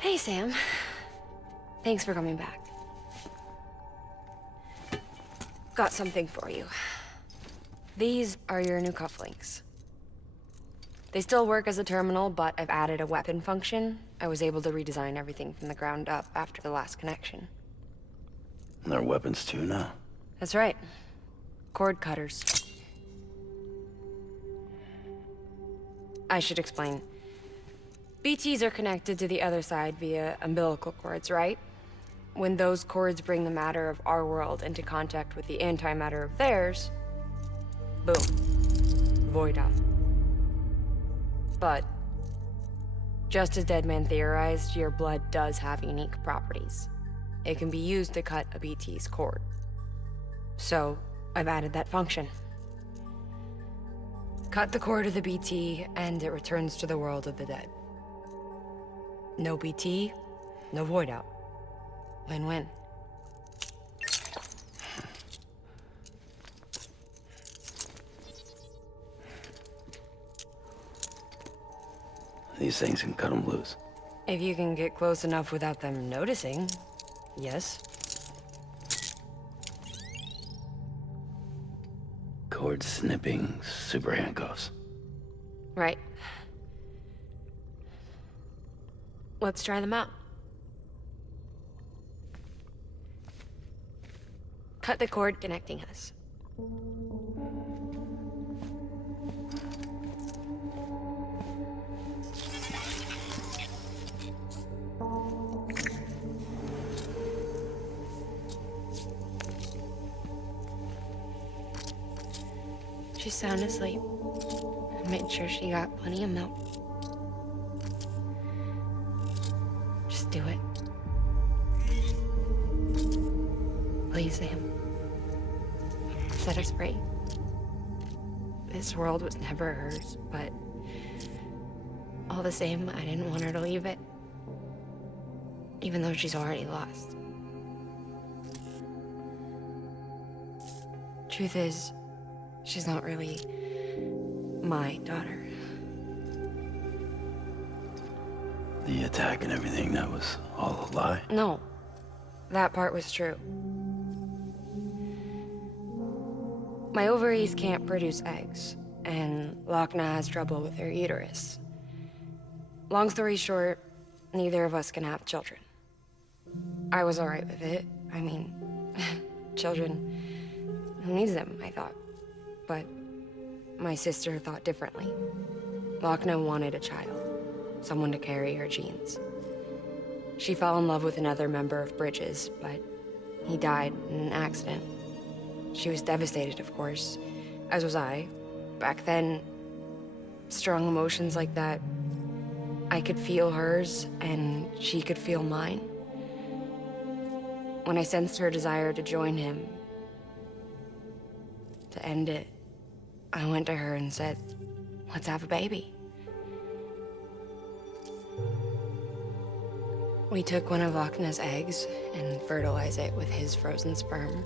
Hey, Sam. Thanks for coming back. Got something for you. These are your new cufflinks. They still work as a terminal, but I've added a weapon function. I was able to redesign everything from the ground up after the last connection. And they're weapons too now. That's right. Cord cutters. I should explain. BTs are connected to the other side via umbilical cords, right? When those cords bring the matter of our world into contact with the antimatter of theirs, boom. Void out. But, just as Deadman theorized, your blood does have unique properties. It can be used to cut a BT's cord. So, I've added that function. Cut the cord of the BT, and it returns to the world of the dead. No BT, no void out. Win-win. These things can cut them loose. If you can get close enough without them noticing, yes. Cord snipping, super handcuffs. Right. Let's try them out. Cut the cord connecting us. She's sound asleep. I made sure she got plenty of milk. Just do it. Please, Sam. Set us free. This world was never hers, but all the same, I didn't want her to leave it. Even though she's already lost. Truth is, she's not really my daughter. The attack and everything, that was all a lie? No, that part was true. My ovaries can't produce eggs, and Lochna has trouble with her uterus. Long story short, neither of us can have children. I was alright with it. I mean, children, who needs them, I thought. But my sister thought differently. Lochna wanted a child, someone to carry her genes. She fell in love with another member of Bridges, but he died in an accident. She was devastated, of course, as was I. Back then, strong emotions like that, I could feel hers, and she could feel mine. When I sensed her desire to join him, to end it, I went to her and said, let's have a baby. We took one of Lochna's eggs and fertilized it with his frozen sperm.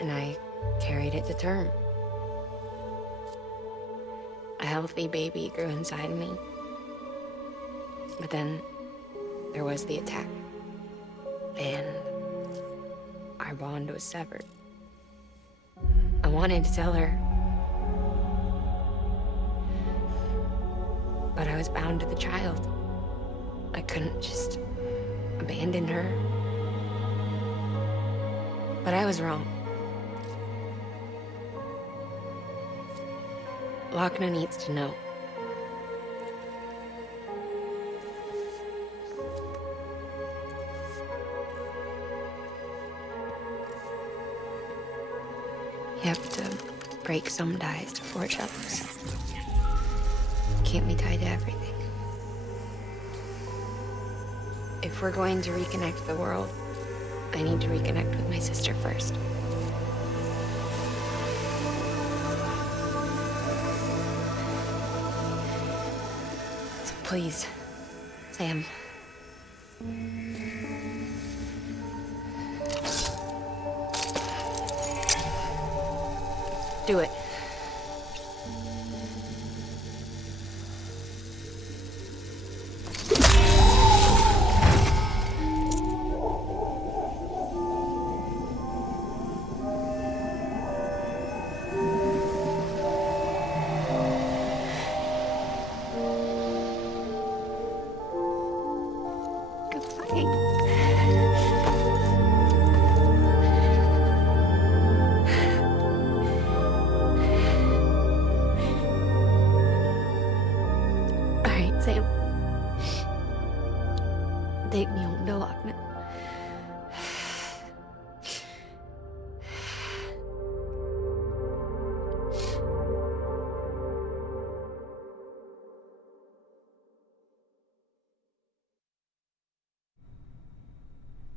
And I carried it to term. A healthy baby grew inside me. But then there was the attack. And our bond was severed. I wanted to tell her. But I was bound to the child. I couldn't just abandon her. But I was wrong. Lochna needs to know. You have to break some ties to forge others. Can't be tied to everything. If we're going to reconnect the world, I need to reconnect with my sister first. So please, Sam. Do it. All right, Sam. Take me home to Loch Ness.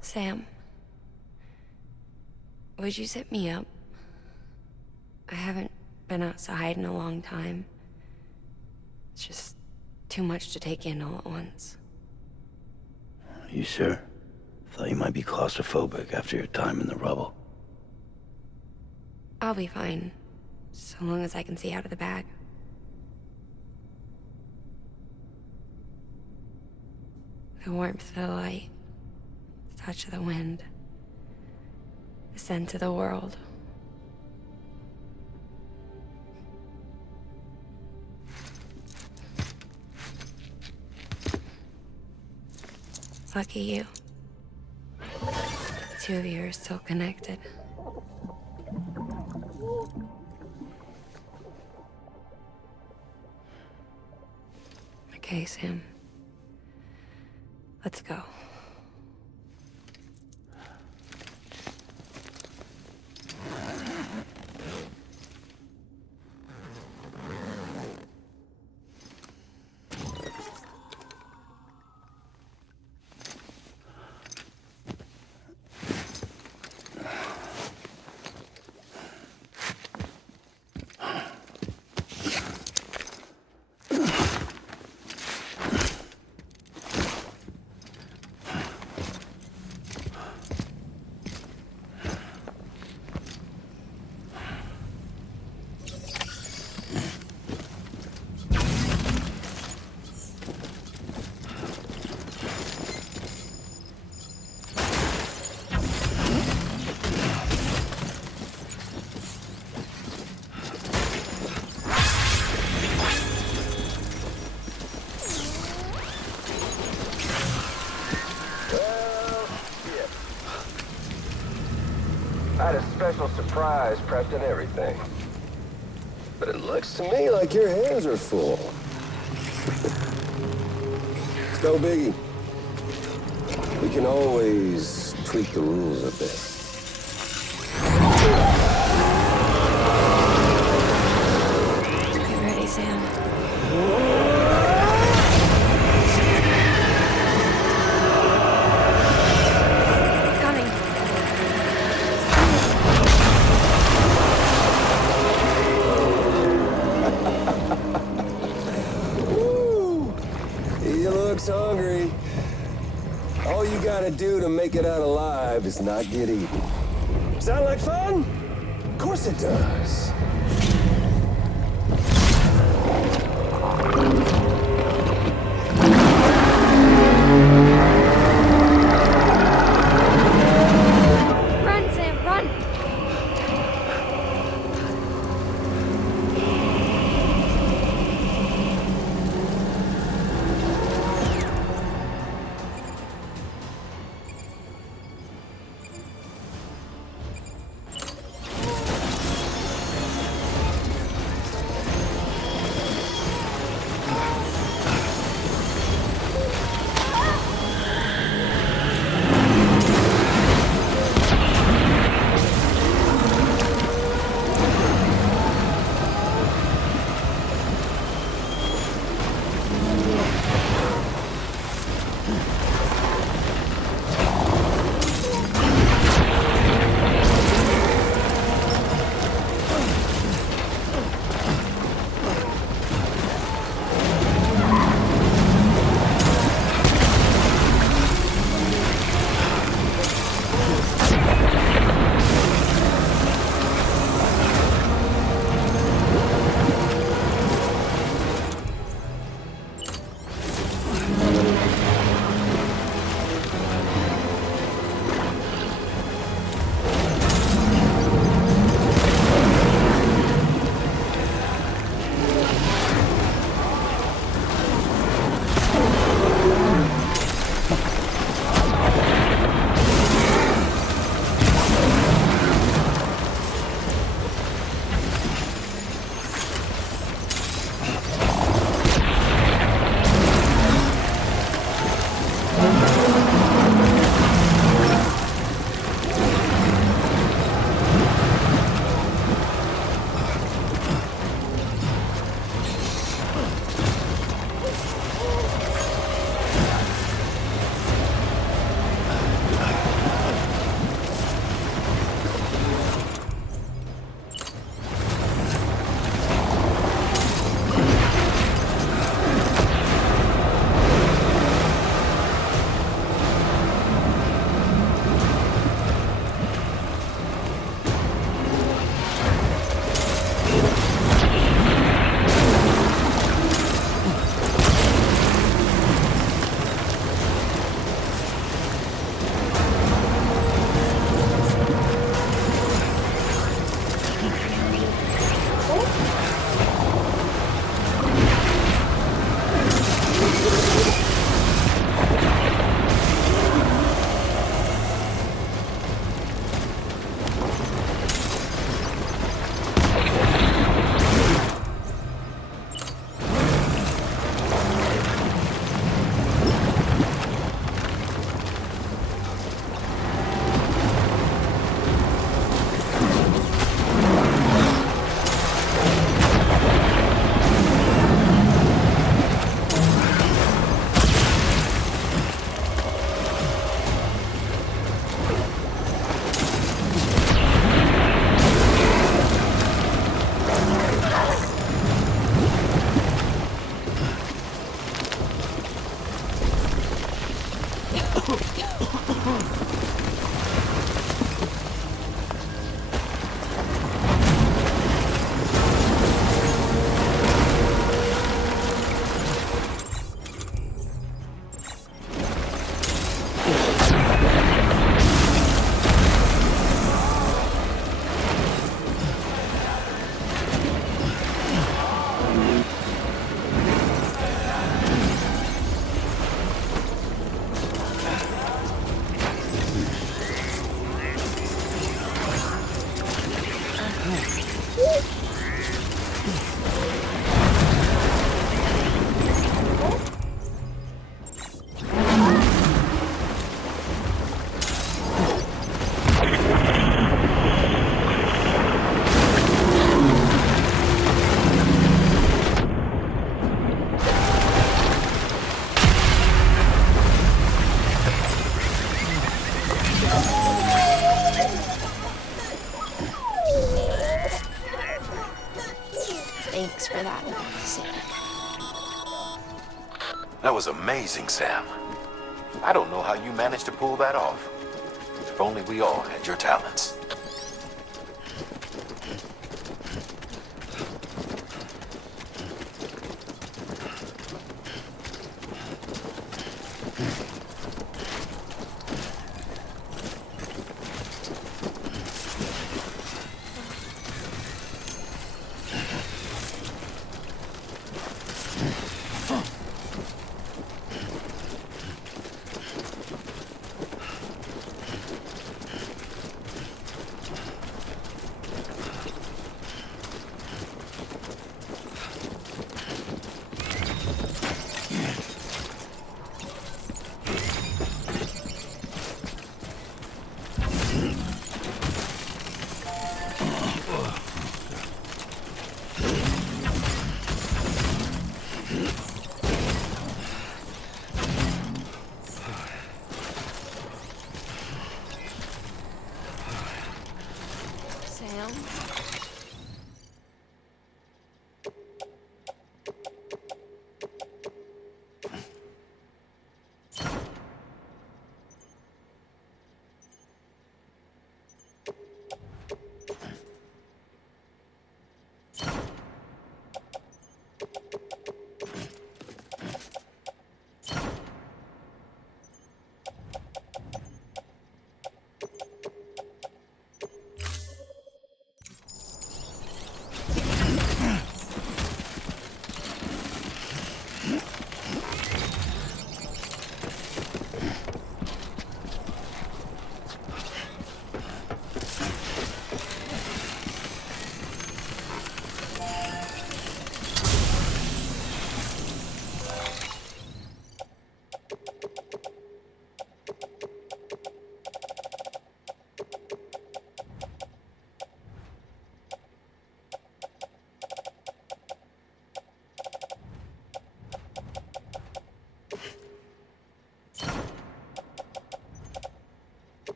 Sam, would you sit me up? I haven't been outside in a long time. It's just too much to take in all at once. You sure? Thought you might be claustrophobic after your time in the rubble. I'll be fine, so long as I can see out of the bag. The warmth of the light, the touch of the wind, the scent of the world. Lucky you. The two of you are still connected. Okay, Sam. Let's go. I had a special surprise prepped and everything. But it looks to me like your hands are full. It's no biggie. We can always tweak the rules a bit. Get ready, Sam. It's coming. Woo! He looks hungry. All you gotta do to make it out alive is not get eaten. Sound like fun? Of course it does. Run, Sam, run! Thanks for that, Sam. That was amazing, Sam. I don't know how you managed to pull that off. If only we all had your talents.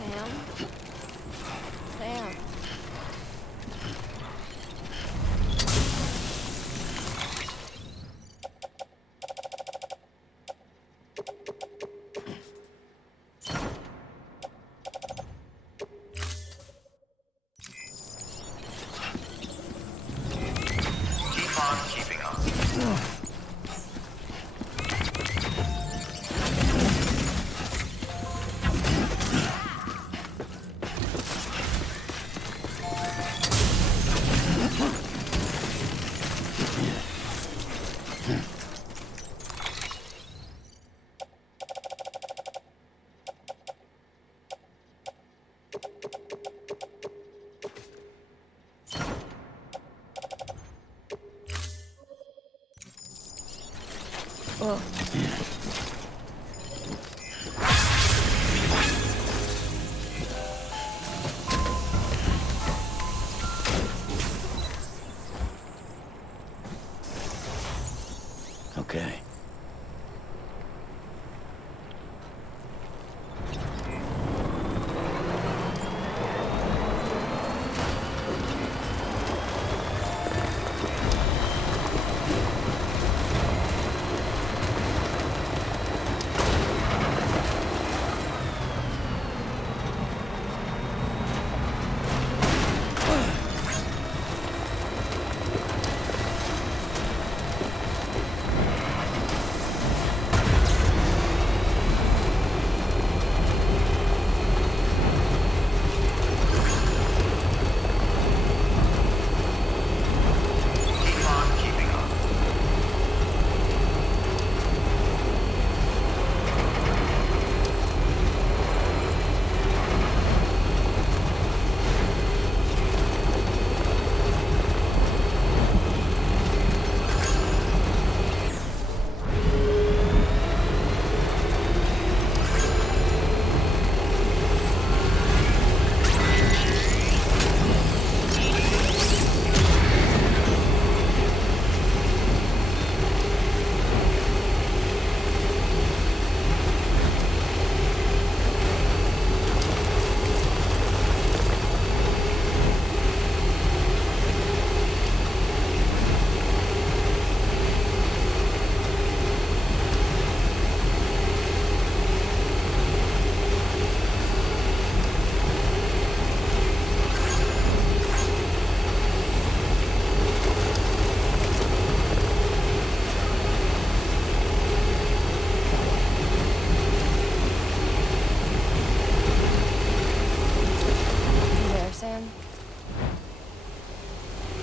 Sam? Sam? Keep on keeping on. Whoa. Okay.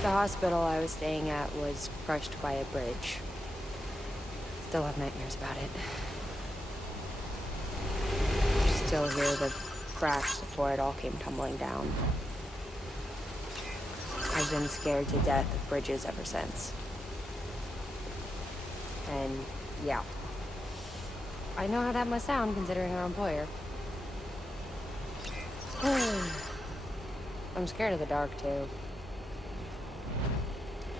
The hospital I was staying at was crushed by a bridge. Still have nightmares about it. Still hear the cracks before it all came tumbling down. I've been scared to death of bridges ever since. And yeah, I know how that must sound considering our employer. I'm scared of the dark too.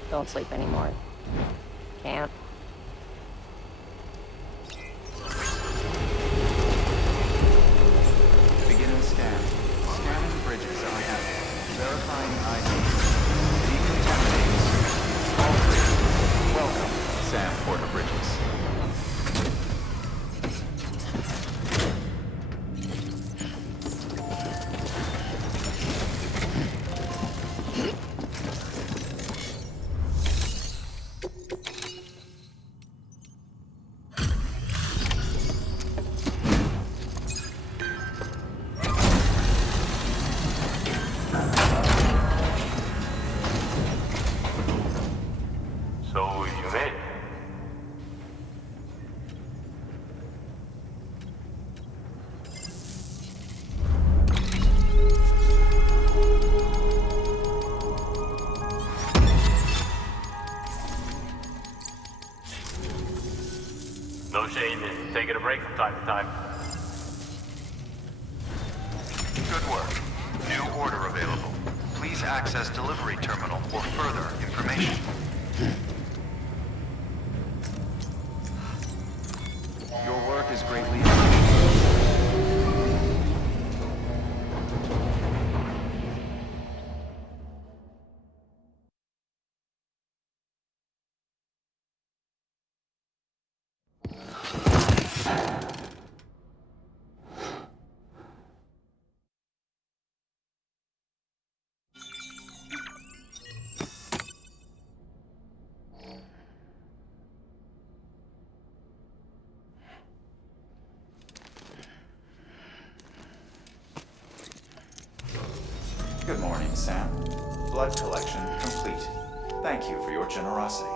Don't sleep anymore. Can't. Beginning scan. Scanning bridges I have. Verifying ID. Decontaminating. All clear. Welcome, Sam Porter Bridges. So you made it. No shame in taking a break from time to time. Good work. New order available. Please access delivery terminal for further information. Your work is greatly appreciated. Good morning, Sam. Blood collection complete. Thank you for your generosity.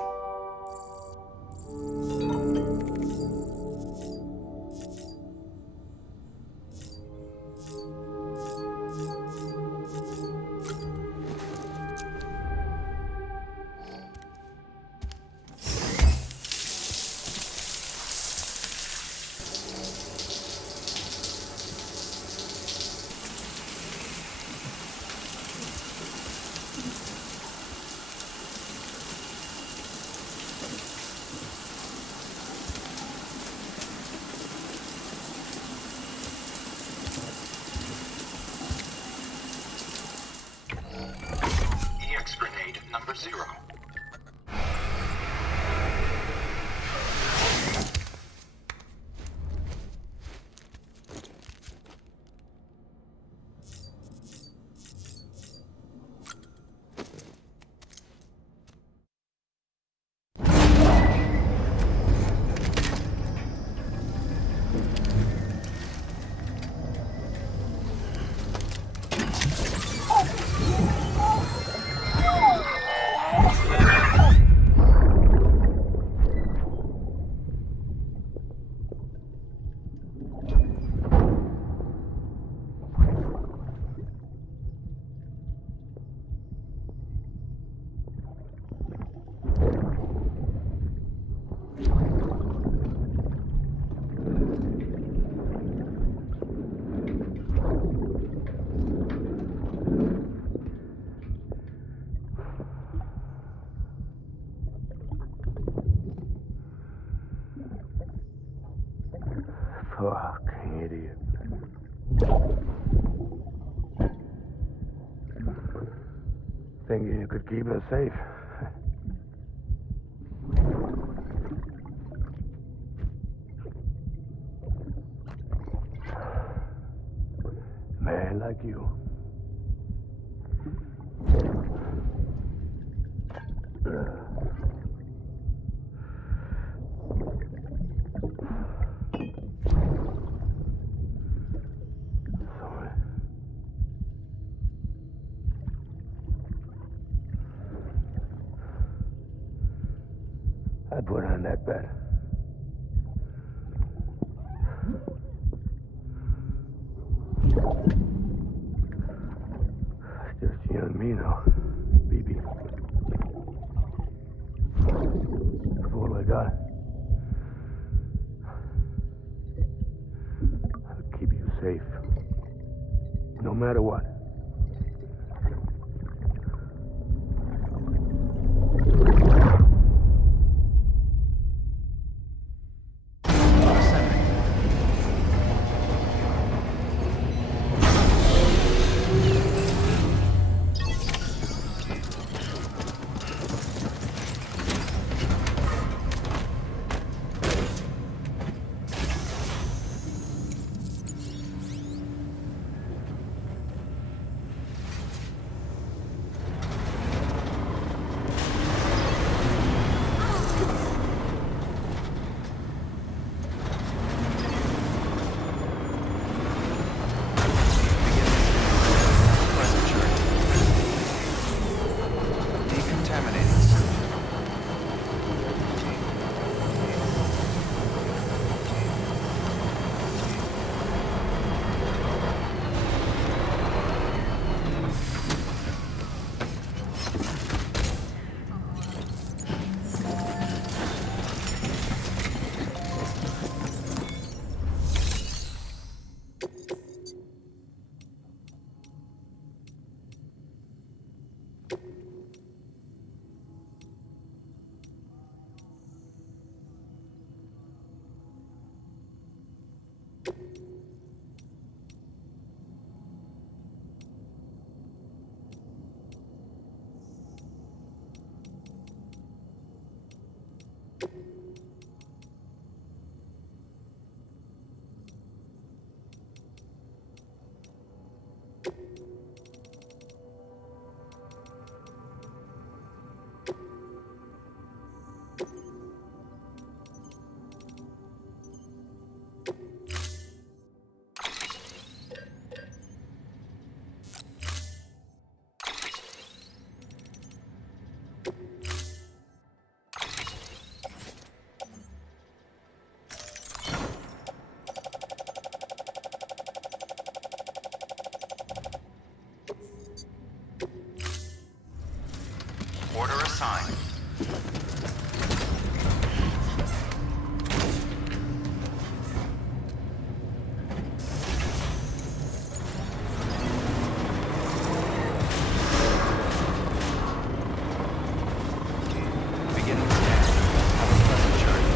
thinking you could keep us safe. Man like you. Sorry. I put on that bet. It's just you and me now, BB. That's all I got. I'll keep you safe. No matter what. Order assigned. Beginning scan. Have a pleasant journey.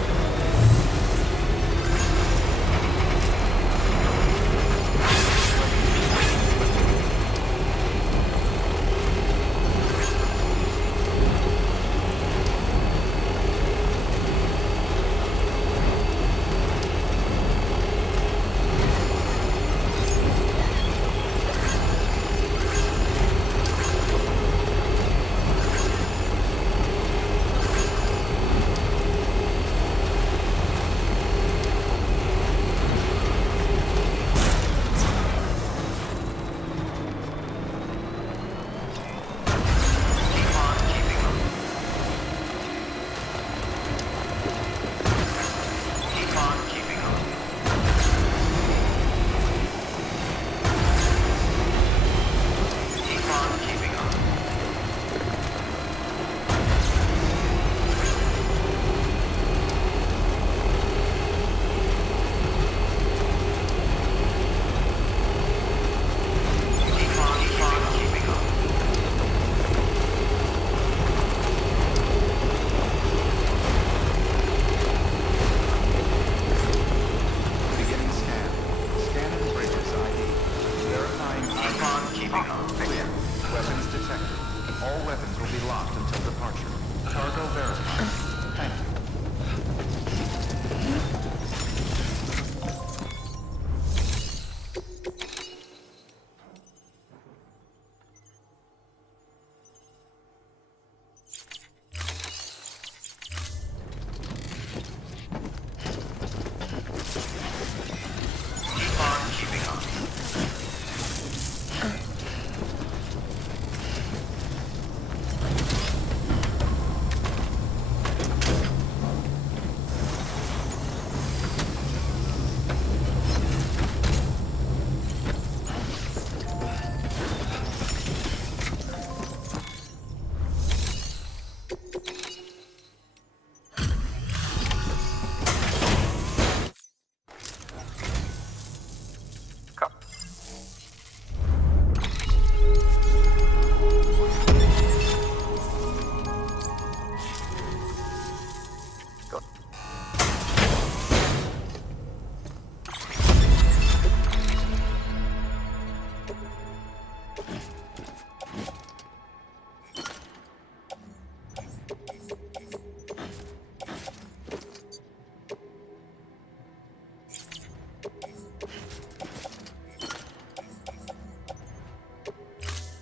Weapons detected. All weapons will be locked until departure. Cargo verified. Thank you. Keep on keeping on.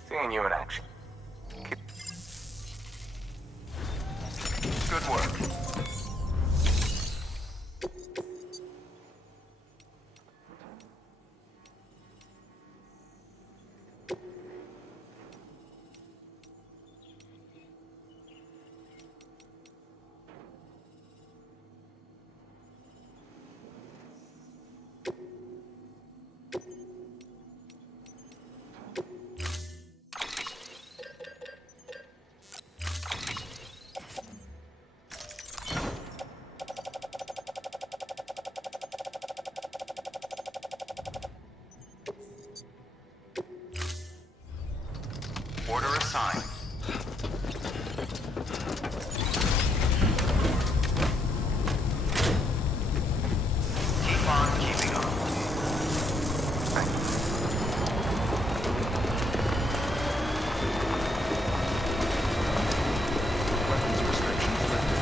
Seeing you in action. Good work. Order assigned. Keep on keeping on. Thank you. Weapons restrictions lifted.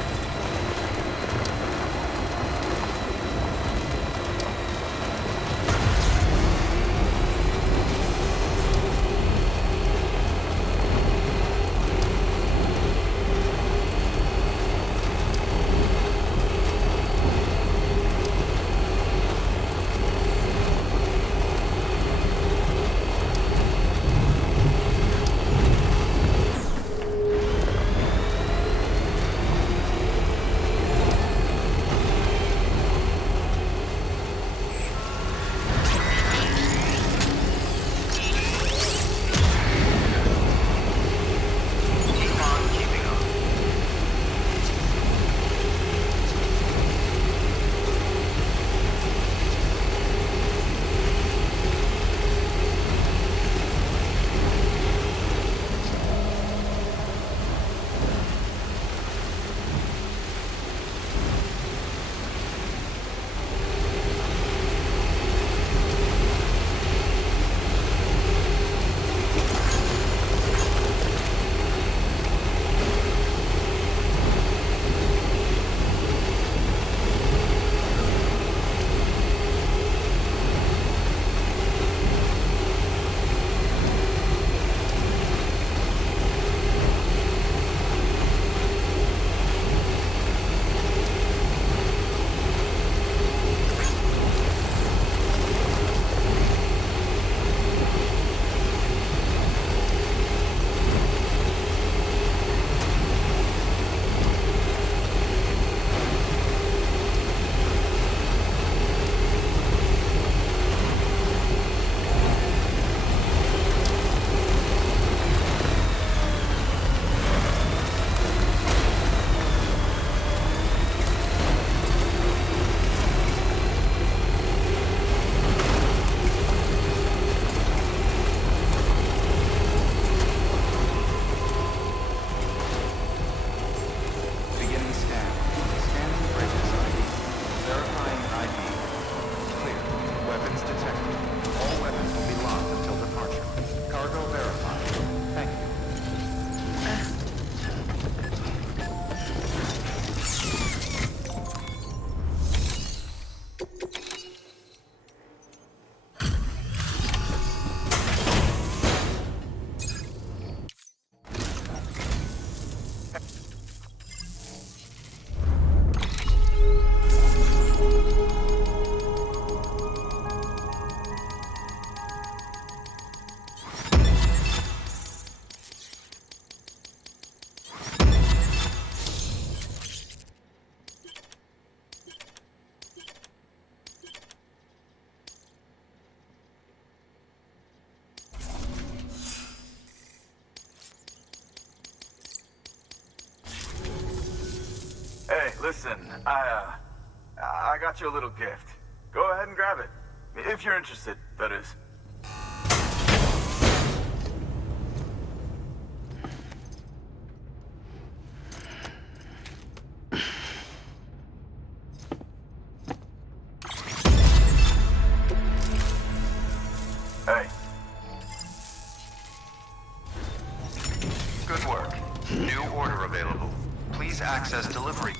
I got you a little gift. Go ahead and grab it. If you're interested, that is. Hey. Good work. New order available. Please access delivery.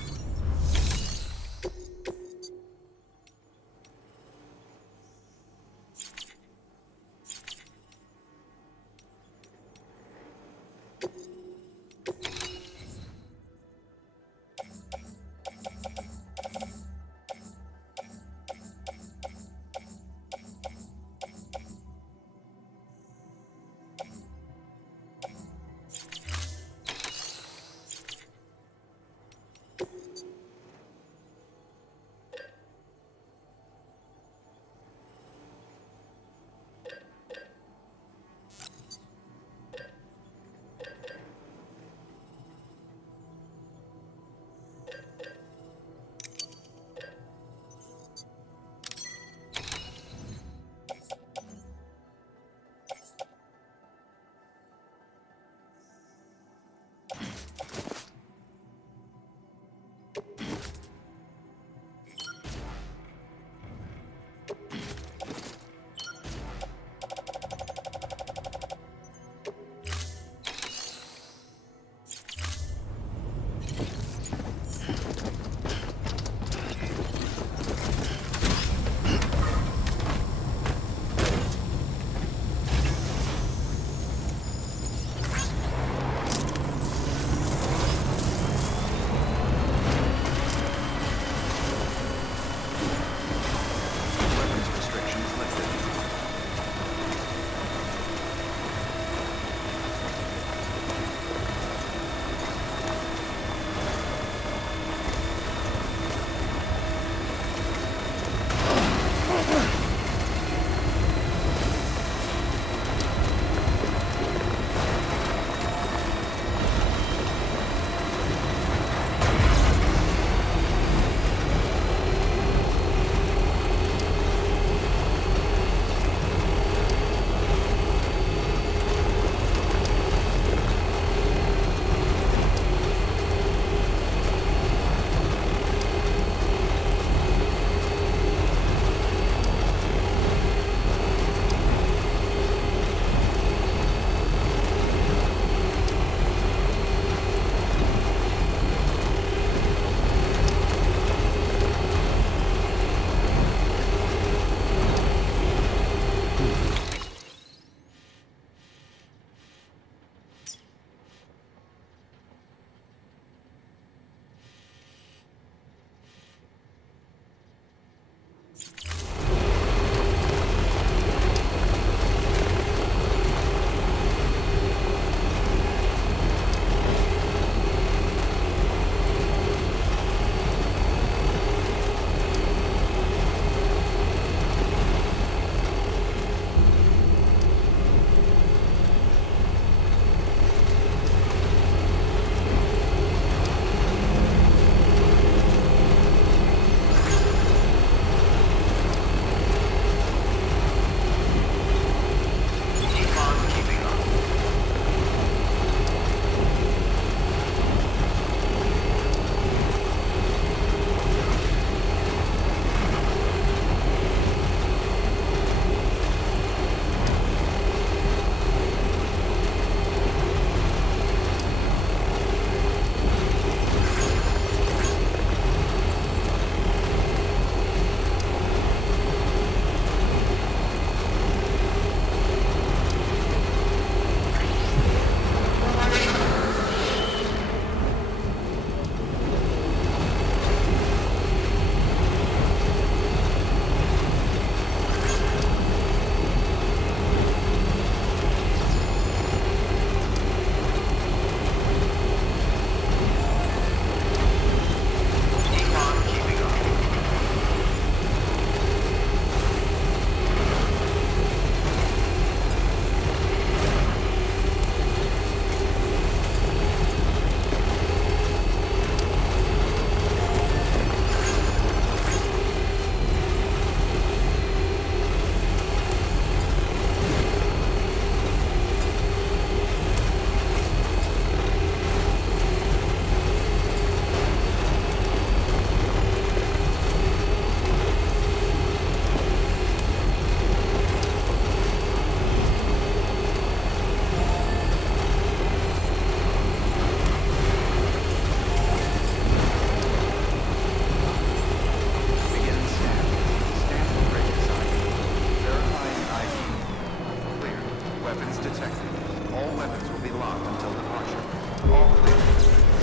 Presence detected. All weapons will be locked until departure. All clear.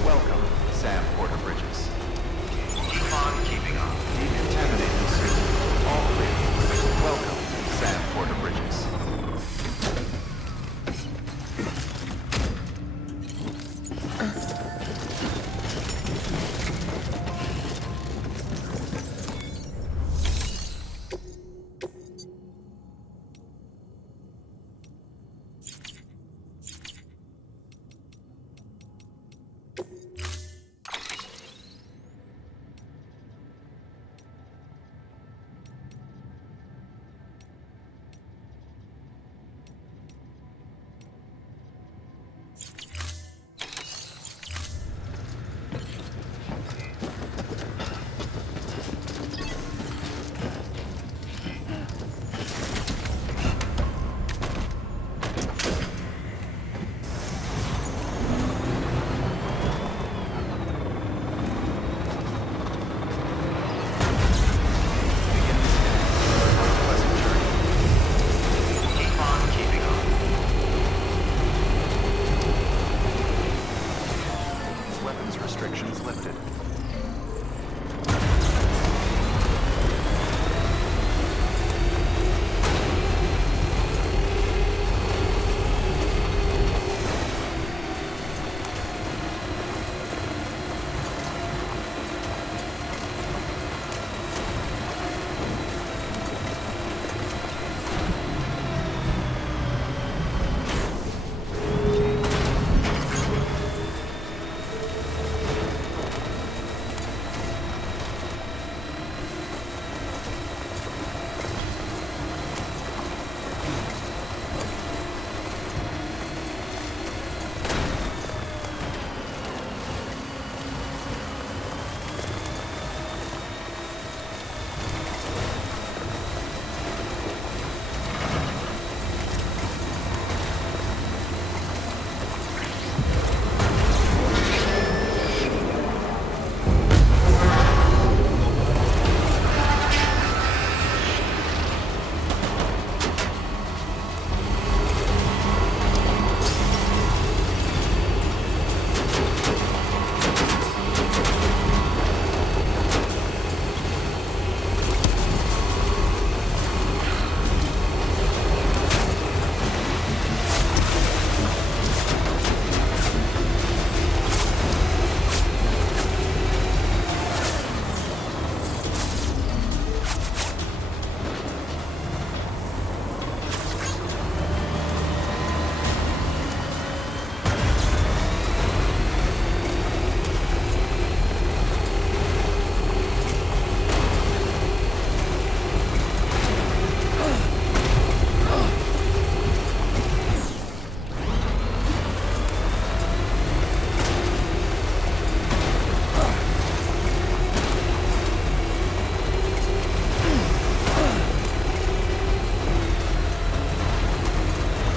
Welcome, Sam Porter Bridges. Keep on keeping on. Decontaminating suit. All clear. Welcome, Sam Porter Bridges. Keep on keeping on. Weapons restrictions lifted.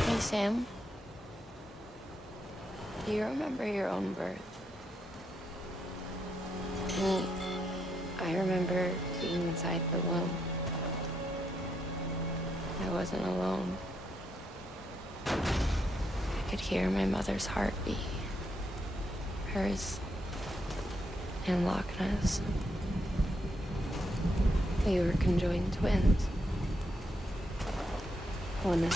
Hey, Sam. Do you remember your own birth? Me. I remember being inside the womb. I wasn't alone. I could hear my mother's heartbeat. Hers and Lochna's. We were conjoined twins. One of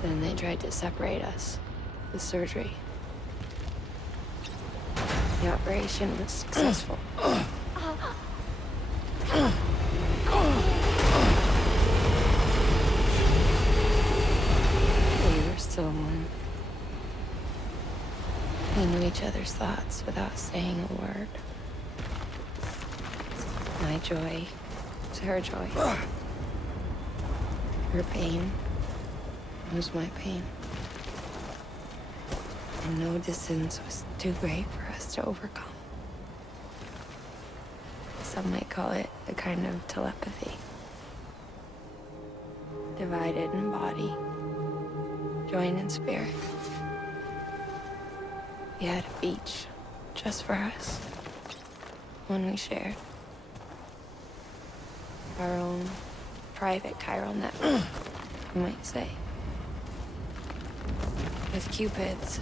But then they tried to separate us with surgery. The operation was successful. We were still one. We knew each other's thoughts without saying a word. My joy was her joy. Her pain was my pain. And no distance was too great for us to overcome. Some might call it a kind of telepathy. Divided in body, joined in spirit. We had a beach just for us. One we shared. Our own private chiral network, you might say. With Cupids,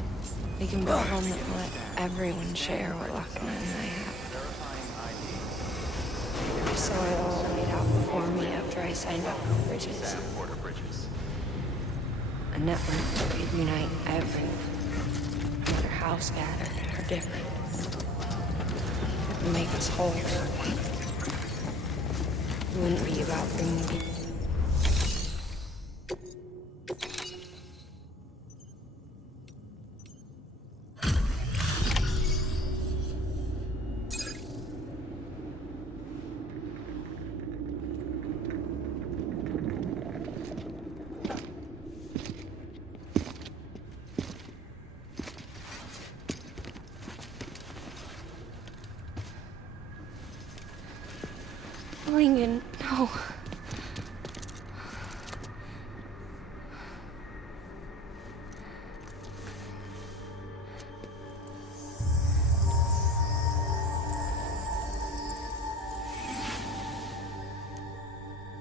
we can build one that will let everyone share what Lochner and I have. I saw it all laid out before me after I signed up for Bridges. A network that could unite everyone, no matter how scattered or different. It would make us whole. It wouldn't be about bringing people. Lincoln, no.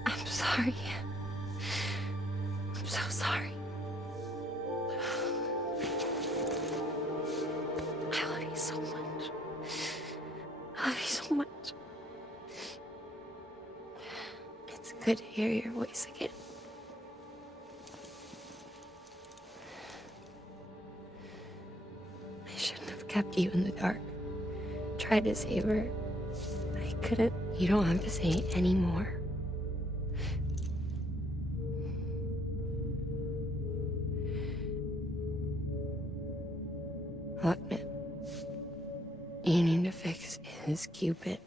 I'm sorry. I'm so sorry. I love you so much. I love you so much. It's good to hear your voice again. I shouldn't have kept you in the dark. Tried to save her. I couldn't. You don't have to say any more. Lochner, you need to fix his Cupid.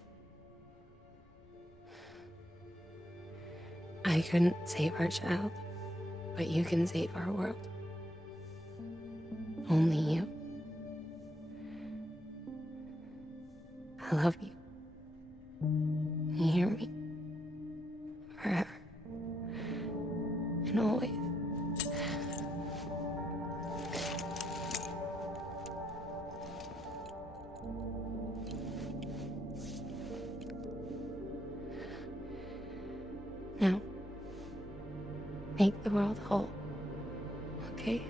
I couldn't save our child, but you can save our world. Only you. I love you. You hear me? Forever. And always. Now, make the world whole, okay?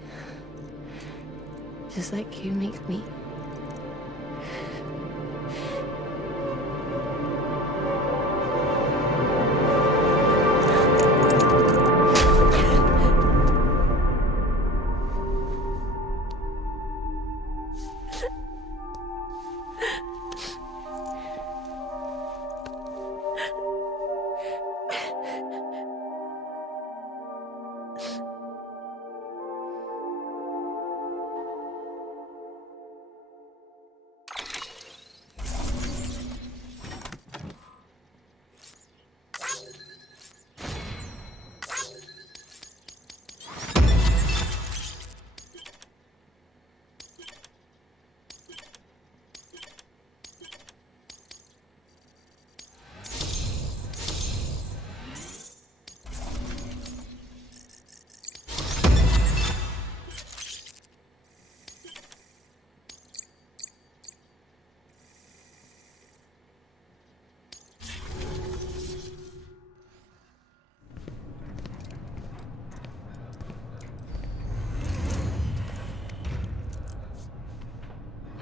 Just like you make me.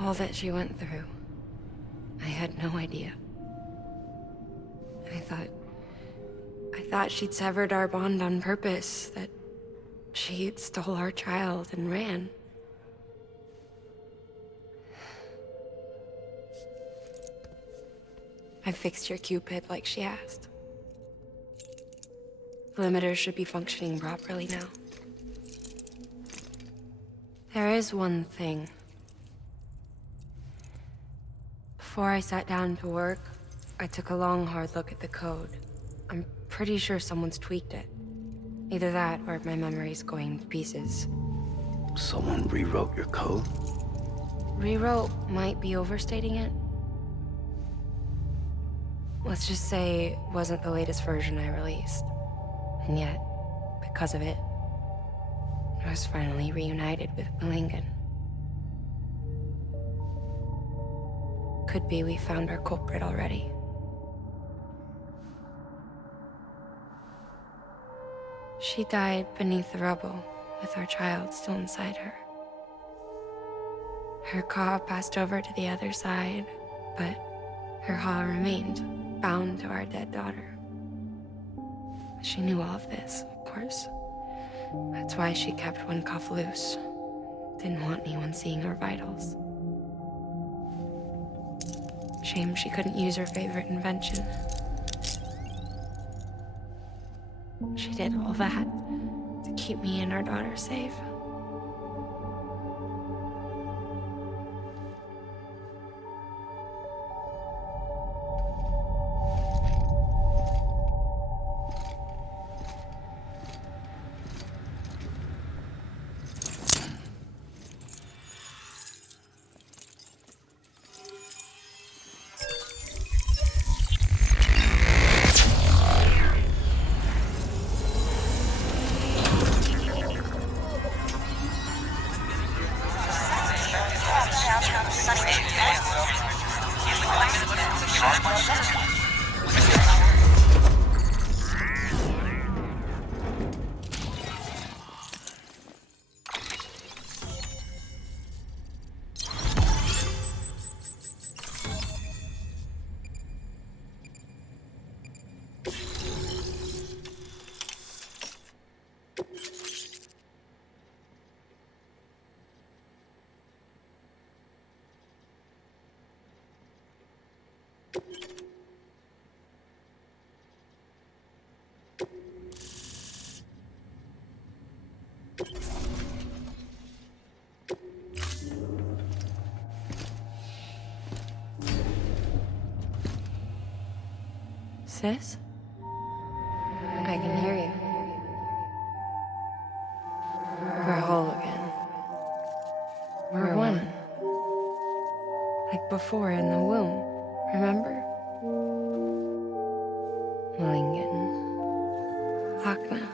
All that she went through, I had no idea. I thought she'd severed our bond on purpose, that She stole our child and ran. I fixed your Cupid like she asked. The limiter should be functioning properly now. There is one thing. Before I sat down to work, I took a long, hard look at the code. I'm pretty sure someone's tweaked it. Either that, or my memory's going to pieces. Someone rewrote your code? Rewrote might be overstating it. Let's just say it wasn't the latest version I released. And yet, because of it, I was finally reunited with Malingan. Could be we found our culprit already. She died beneath the rubble, with our child still inside her. Her Ka passed over to the other side, but her Ha remained, bound to our dead daughter. She knew all of this, of course. That's why she kept one cuff loose. Didn't want anyone seeing her vitals. Shame she couldn't use her favorite invention. She did all that to keep me and our daughter safe. Sis? I can hear you. We're whole again. We're one. Like before in the womb, remember? Malingan. Lochna.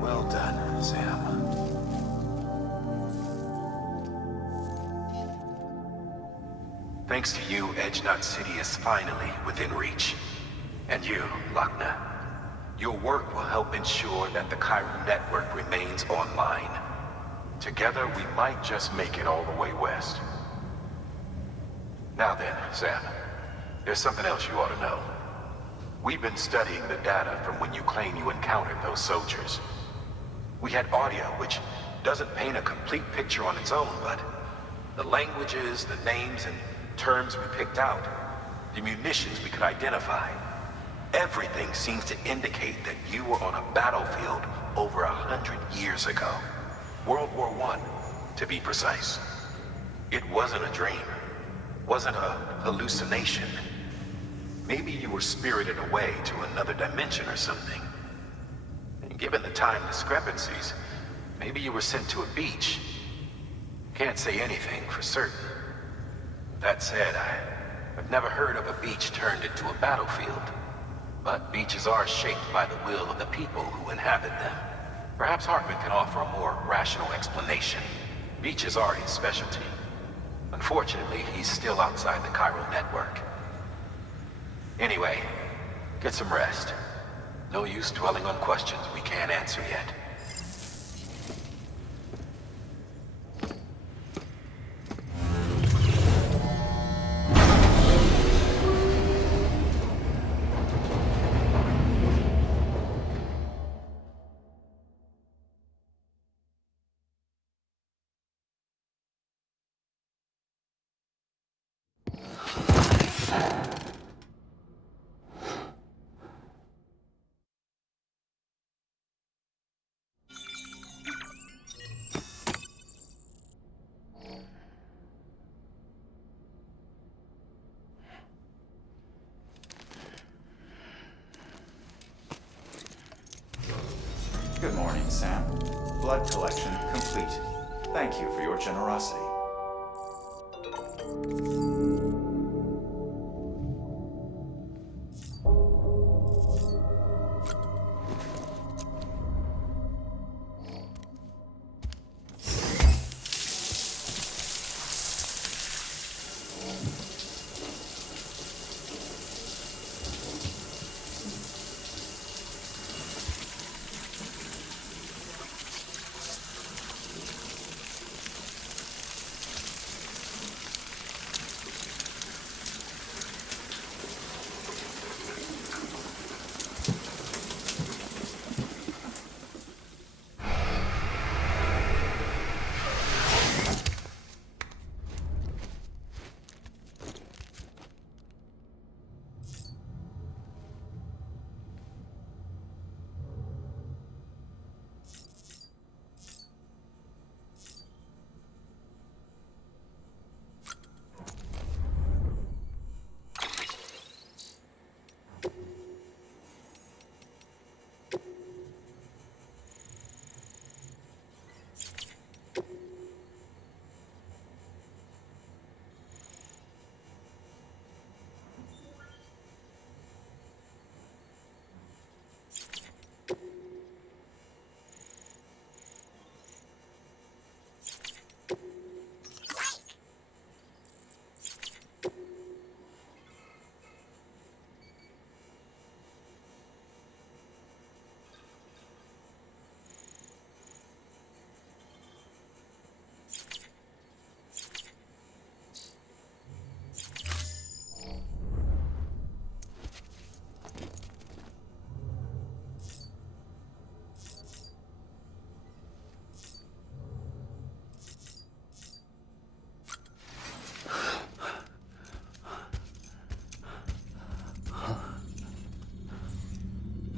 Well done, Sam. Thanks to you, Edge Knot City is finally within reach. And you, Lochna. Your work will help ensure that the Chiral network remains online. Together, we might just make it all the way west. Now then, Sam, there's something else you ought to know. We've been studying the data from when you claim you encountered those soldiers. We had audio, which doesn't paint a complete picture on its own, but the languages, the names, and terms we picked out, the munitions we could identify, everything seems to indicate that you were on a battlefield over 100 years ago. World War I, to be precise. It wasn't a dream. Wasn't a hallucination. Maybe you were spirited away to another dimension or something. And given the time discrepancies, maybe you were sent to a beach. Can't say anything for certain. That said, I've never heard of a beach turned into a battlefield. But beaches are shaped by the will of the people who inhabit them. Perhaps Hartman can offer a more rational explanation. Beaches are his specialty. Unfortunately, he's still outside the Chiral network. Anyway, get some rest. No use dwelling on questions we can't answer yet. morning, Sam. Blood collection complete. Thank you for your generosity.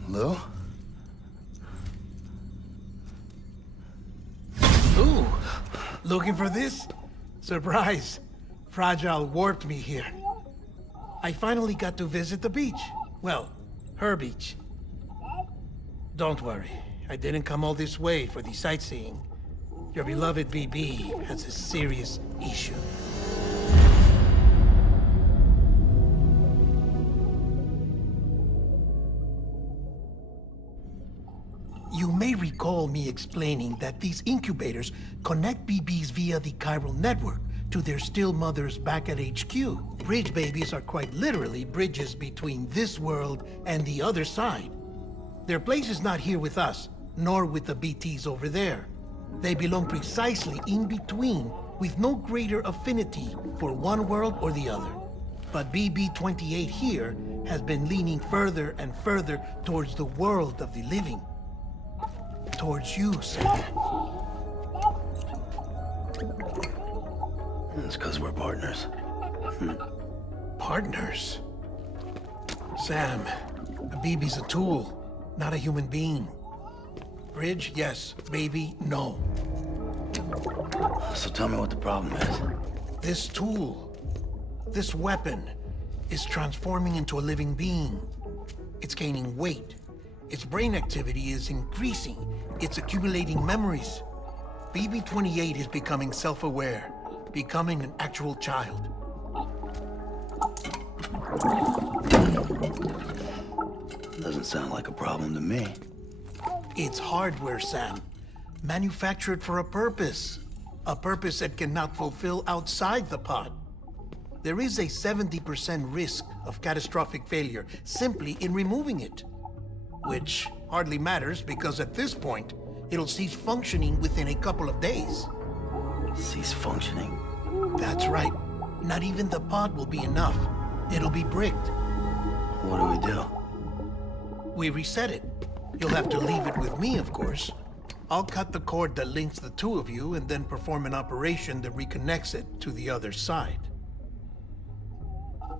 Lou? Ooh, looking for this? Surprise. Fragile warped me here. I finally got to visit the beach. Well, her beach. Don't worry, I didn't come all this way for the sightseeing. Your beloved BB has a serious issue. You may recall me explaining that these incubators connect BBs via the chiral network to their still mothers back at HQ. Bridge babies are quite literally bridges between this world and the other side. Their place is not here with us, nor with the BTs over there. They belong precisely in between, with no greater affinity for one world or the other. But BB-28 here has been leaning further and further towards the world of the living. Towards you, Sam. It's because we're partners. Partners? Sam, a BB's a tool, not a human being. Bridge, yes. Baby, no. So tell me what the problem is. This tool, this weapon, is transforming into a living being. It's gaining weight. Its brain activity is increasing. It's accumulating memories. BB-28 is becoming self-aware, becoming an actual child. Doesn't sound like a problem to me. It's hardware, Sam. Manufactured for a purpose. A purpose it cannot fulfill outside the pod. There is a 70% risk of catastrophic failure simply in removing it. Which hardly matters because at this point, it'll cease functioning within a couple of days. Cease functioning? That's right. Not even the pod will be enough. It'll be bricked. What do we do? We reset it. You'll have to leave it with me, of course. I'll cut the cord that links the two of you and then perform an operation that reconnects it to the other side.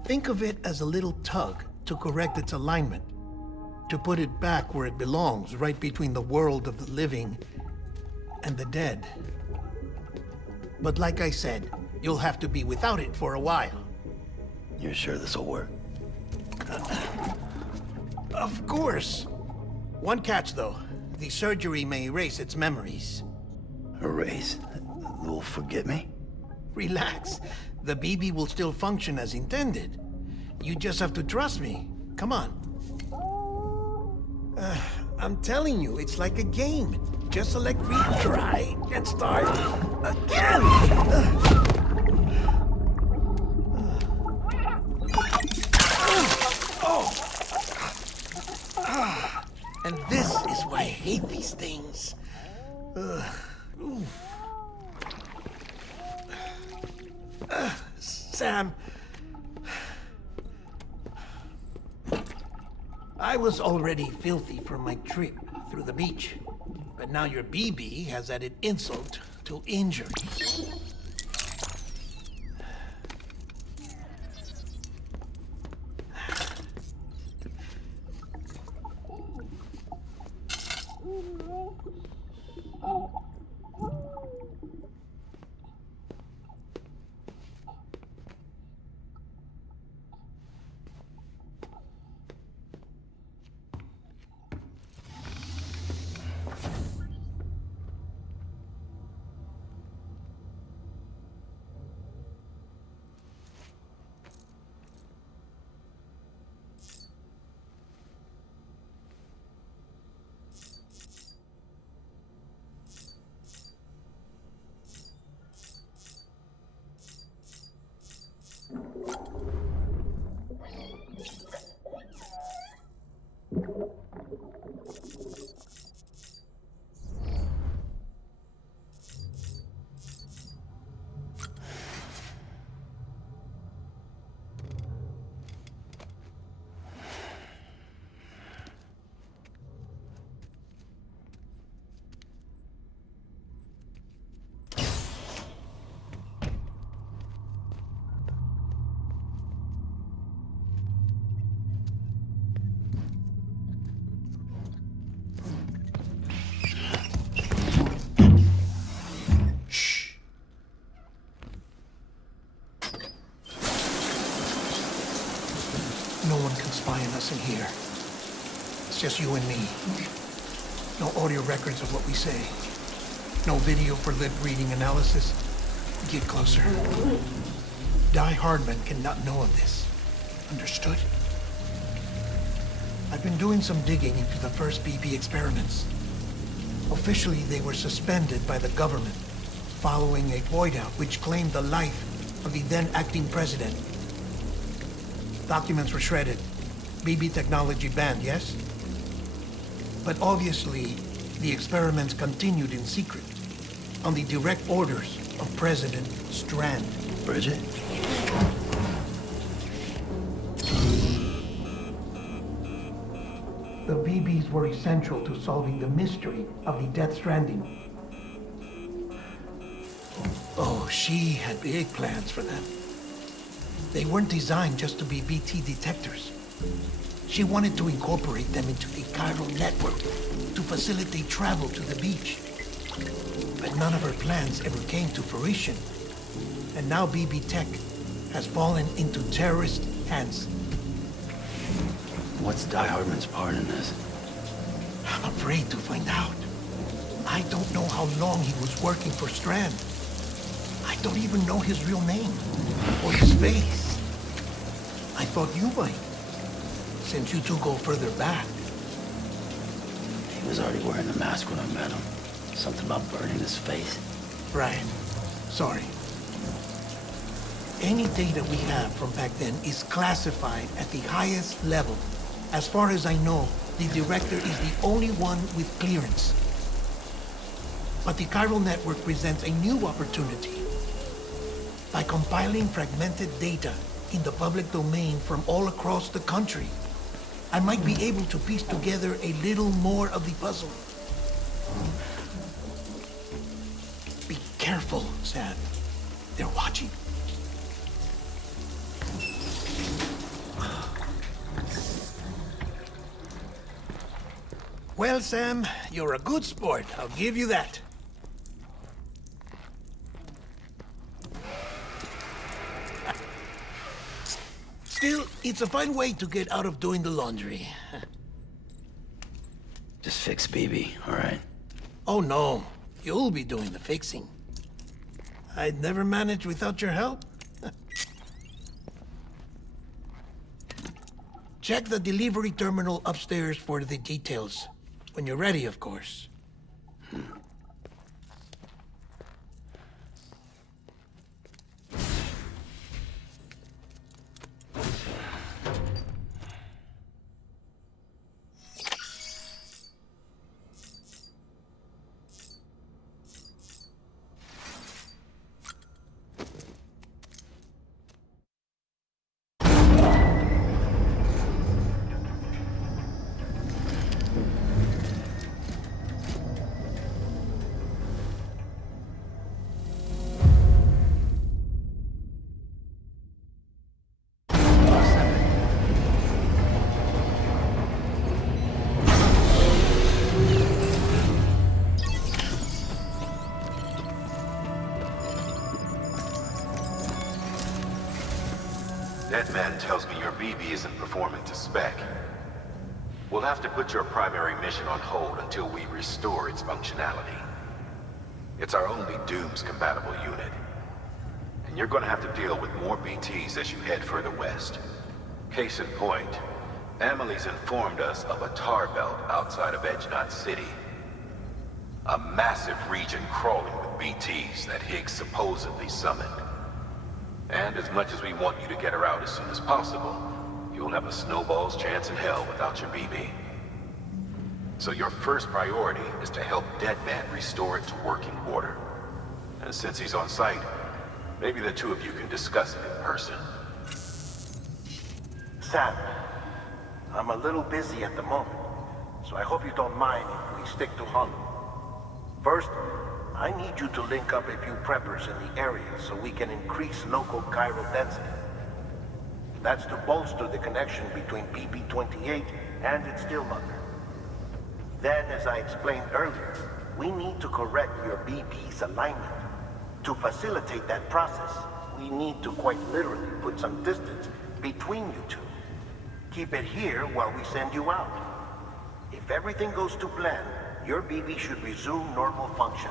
Think of it as a little tug to correct its alignment, to put it back where it belongs, right between the world of the living and the dead. But like I said, you'll have to be without it for a while. You're sure this'll work? Of course. One catch, though. The surgery may erase its memories. Erase? They'll forget me? Relax. The BB will still function as intended. You just have to trust me. Come on. I'm telling you, it's like a game. Just select retry and start again. And this is why I hate these things. Sam. I was already filthy from my trip through the beach. But now your BB has added insult to injury. No one can spy on us in here. It's just you and me. No audio records of what we say. No video for lip reading analysis. Get closer. Die Hardman cannot know of this. Understood? I've been doing some digging into the first BB experiments. Officially, they were suspended by the government following a void-out which claimed the life of the then-acting president. Documents were shredded. BB technology banned, yes? But obviously, the experiments continued in secret, on the direct orders of President Strand. Bridget? The BBs were essential to solving the mystery of the Death Stranding. Oh, she had big plans for them. They weren't designed just to be BT detectors. She wanted to incorporate them into the chiral network to facilitate travel to the beach. But none of her plans ever came to fruition. And now BB Tech has fallen into terrorist hands. What's Die Hardman's part in this? I'm afraid to find out. I don't know how long he was working for Strand. I don't even know his real name or his face. I thought you might, since you two go further back. He was already wearing the mask when I met him. Something about burning his face. Right. Sorry. Any data we have from back then is classified at the highest level. As far as I know, the director is the only one with clearance. But the chiral network presents a new opportunity. By compiling fragmented data in the public domain from all across the country, I might be able to piece together a little more of the puzzle. Be careful, Sam. They're watching. Well, Sam, you're a good sport. I'll give you that. Still, it's a fine way to get out of doing the laundry. Just fix BB, all right? Oh no, you'll be doing the fixing. I'd never manage without your help. Check the delivery terminal upstairs for the details. When you're ready, of course. That man tells me your BB isn't performing to spec. We'll have to put your primary mission on hold until we restore its functionality. It's our only Dooms-compatible unit. And you're gonna have to deal with more BTs as you head further west. Case in point, Amelie's informed us of a tar belt outside of Edge Knot City. A massive region crawling with BTs that Higgs supposedly summoned. And as much as we want you to get her out as soon as possible, you'll have a snowball's chance in hell without your BB. So your first priority is to help Deadman restore it to working order. And since he's on site, maybe the two of you can discuss it in person. Sam, I'm a little busy at the moment, so I hope you don't mind if we stick to Hollow. First, I need you to link up a few preppers in the area so we can increase local chiral density. That's to bolster the connection between BB-28 and its still mother. Then, as I explained earlier, we need to correct your BB's alignment. To facilitate that process, we need to quite literally put some distance between you two. Keep it here while we send you out. If everything goes to plan, your BB should resume normal function.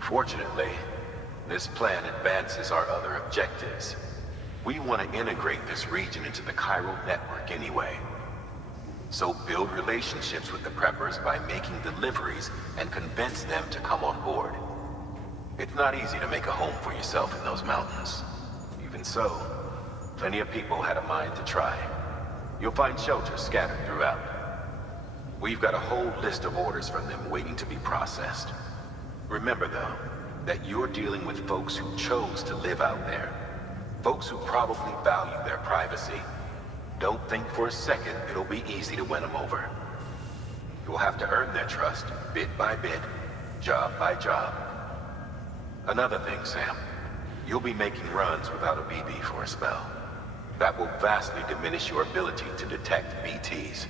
Fortunately, this plan advances our other objectives. We want to integrate this region into the chiral network anyway. So build relationships with the preppers by making deliveries and convince them to come on board. It's not easy to make a home for yourself in those mountains. Even so, plenty of people had a mind to try. You'll find shelters scattered throughout. We've got a whole list of orders from them waiting to be processed. Remember, though, that you're dealing with folks who chose to live out there. Folks who probably value their privacy. Don't think for a second it'll be easy to win them over. You'll have to earn their trust, bit by bit, job by job. Another thing, Sam. You'll be making runs without a BB for a spell. That will vastly diminish your ability to detect BTs.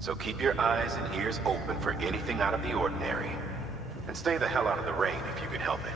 So keep your eyes and ears open for anything out of the ordinary. And stay the hell out of the rain if you can help it.